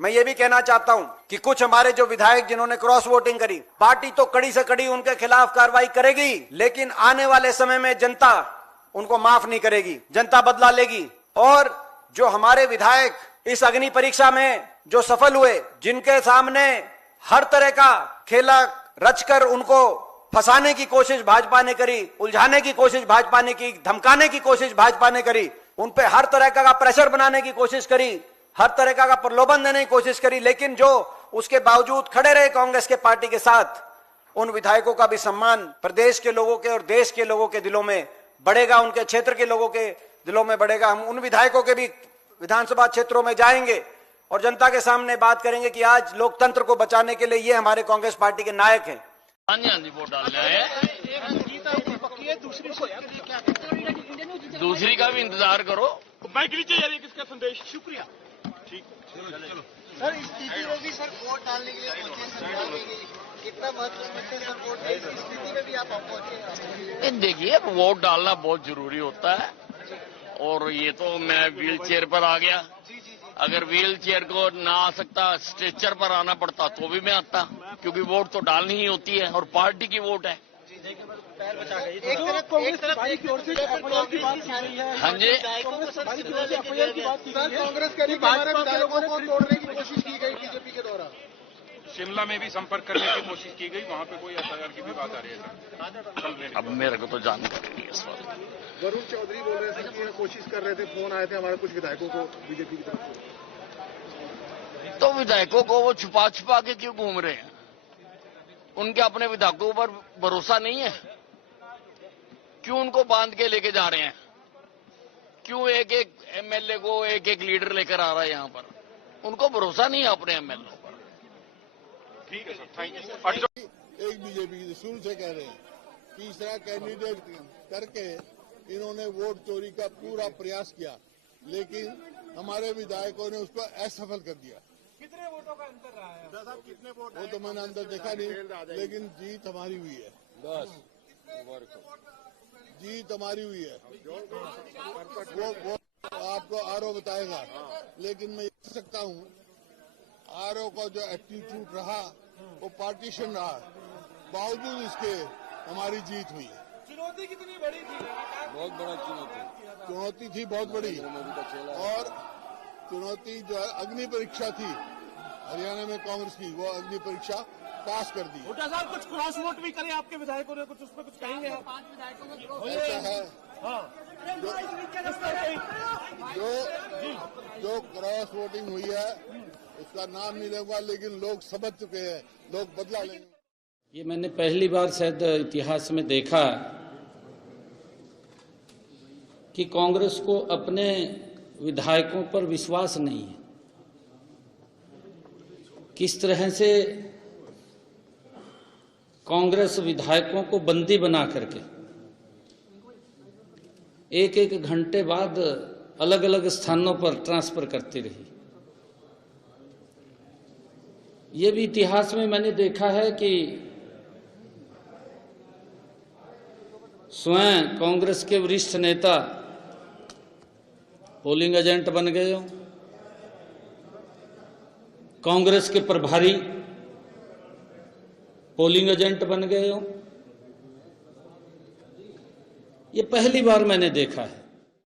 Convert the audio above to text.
मैं ये भी कहना चाहता हूं कि कुछ हमारे जो विधायक जिन्होंने क्रॉस वोटिंग करी, पार्टी तो कड़ी से कड़ी उनके खिलाफ कार्रवाई करेगी, लेकिन आने वाले समय में जनता उनको माफ नहीं करेगी, जनता बदला लेगी। और जो हमारे विधायक इस अग्नि परीक्षा में जो सफल हुए, जिनके सामने हर तरह का खेला रचकर उनको फंसाने की कोशिश भाजपा ने करी, उलझाने की कोशिश भाजपा ने की, धमकाने की कोशिश भाजपा ने करी, उन पे हर तरह का प्रेशर बनाने की कोशिश करी, हर तरह का प्रलोभन देने की कोशिश करी, लेकिन जो उसके बावजूद खड़े रहे कांग्रेस के पार्टी के साथ, उन विधायकों का भी सम्मान प्रदेश के लोगों के और देश के लोगों के दिलों में बढ़ेगा, उनके क्षेत्र के लोगों के दिलों में बढ़ेगा। हम उन विधायकों के भी विधानसभा क्षेत्रों में जाएंगे और जनता के सामने बात करेंगे कि आज लोकतंत्र को बचाने के लिए ये हमारे कांग्रेस पार्टी के नायक हैं। वोट डालने आए, दूसरी का भी इंतजार करो। माइक लीजिए यार, किसका संदेश। शुक्रिया। ठीक, चलो सर, इस स्थिति में भी सर वोट डालने के लिए पहुंचे, सरकार के लिए कितना महत्व समझते हैं सर वोट है, इस स्थिति में भी आप पहुंचे? देखिए, वोट डालना बहुत जरूरी होता है, और ये तो मैं व्हील चेयर पर आ गया। अगर व्हील चेयर को ना आ सकता, स्ट्रेचर पर आना पड़ता तो भी मैं आता, क्योंकि वोट तो डालनी ही होती है और पार्टी की वोट है। हाँ जी, कांग्रेस के विधायकों को तोड़ने की कोशिश की गई बीजेपी के द्वारा। शिमला में भी संपर्क करने की कोशिश की गई, वहाँ पे कोई एफआईआर की भी बात आ रही है। अब मेरे को तो जानकारी नहीं है इस बारे में। वरुण चौधरी बोल रहे थे कि कोशिश कर रहे थे, फोन आए थे हमारे कुछ विधायकों को बीजेपी की तरफ से। तो विधायकों को वो छुपा छुपा के क्यों घूम रहे हैं? उनके अपने विधायकों पर भरोसा नहीं है? क्यों उनको बांध के लेके जा रहे हैं? क्यों एक एक एमएलए को एक एक लीडर लेकर आ रहा है यहाँ पर? उनको भरोसा नहीं है अपने एमएलए पर। ठीक है सर, थैंक यू। एक बीजेपी शुरू से कह रहे हैं, तीसरा कैंडिडेट करके इन्होंने वोट चोरी का पूरा प्रयास किया, लेकिन हमारे विधायकों ने उसको असफल कर दिया। कितने वोटों का अंतर रहा है? कितने वोट? वो तो मैंने अंदर देखा नहीं, लेकिन जीत हमारी हुई है। बस जीत हमारी हुई है। वो आपको आरओ बताएगा, लेकिन मैं कह सकता हूँ आरओ का जो एटीट्यूड रहा वो पार्टीशन रहा, बावजूद इसके हमारी जीत हुई। चुनौती कितनी बड़ी थी? बहुत बड़ा चुनौती थी, बहुत बड़ी। और चुनौती जो अग्नि परीक्षा थी हरियाणा में कांग्रेस की, वो अग्नि परीक्षा पास कर दी। भुट्टा साहब, कुछ क्रॉस वोट भी करे आपके विधायकों ने, कुछ उसमें कुछ कहेंगे आप? 5 विधायकों में ऐसा है। हाँ। जो क्रॉस वोटिंग हुई है उसका नाम नहीं लूंगा, लेकिन लोग समझ चुके हैं, लोग बदला लेंगे। ये मैंने पहली बार शायद इतिहास में देखा कि कांग्रेस को अपने विधायकों पर विश्वास नहीं है। किस तरह से कांग्रेस विधायकों को बंदी बना करके एक एक घंटे बाद अलग अलग स्थानों पर ट्रांसफर करती रही। ये भी इतिहास में मैंने देखा है कि स्वयं कांग्रेस के वरिष्ठ नेता पोलिंग एजेंट बन गए हो, कांग्रेस के प्रभारी पोलिंग एजेंट बन गए हो। ये पहली बार मैंने देखा है।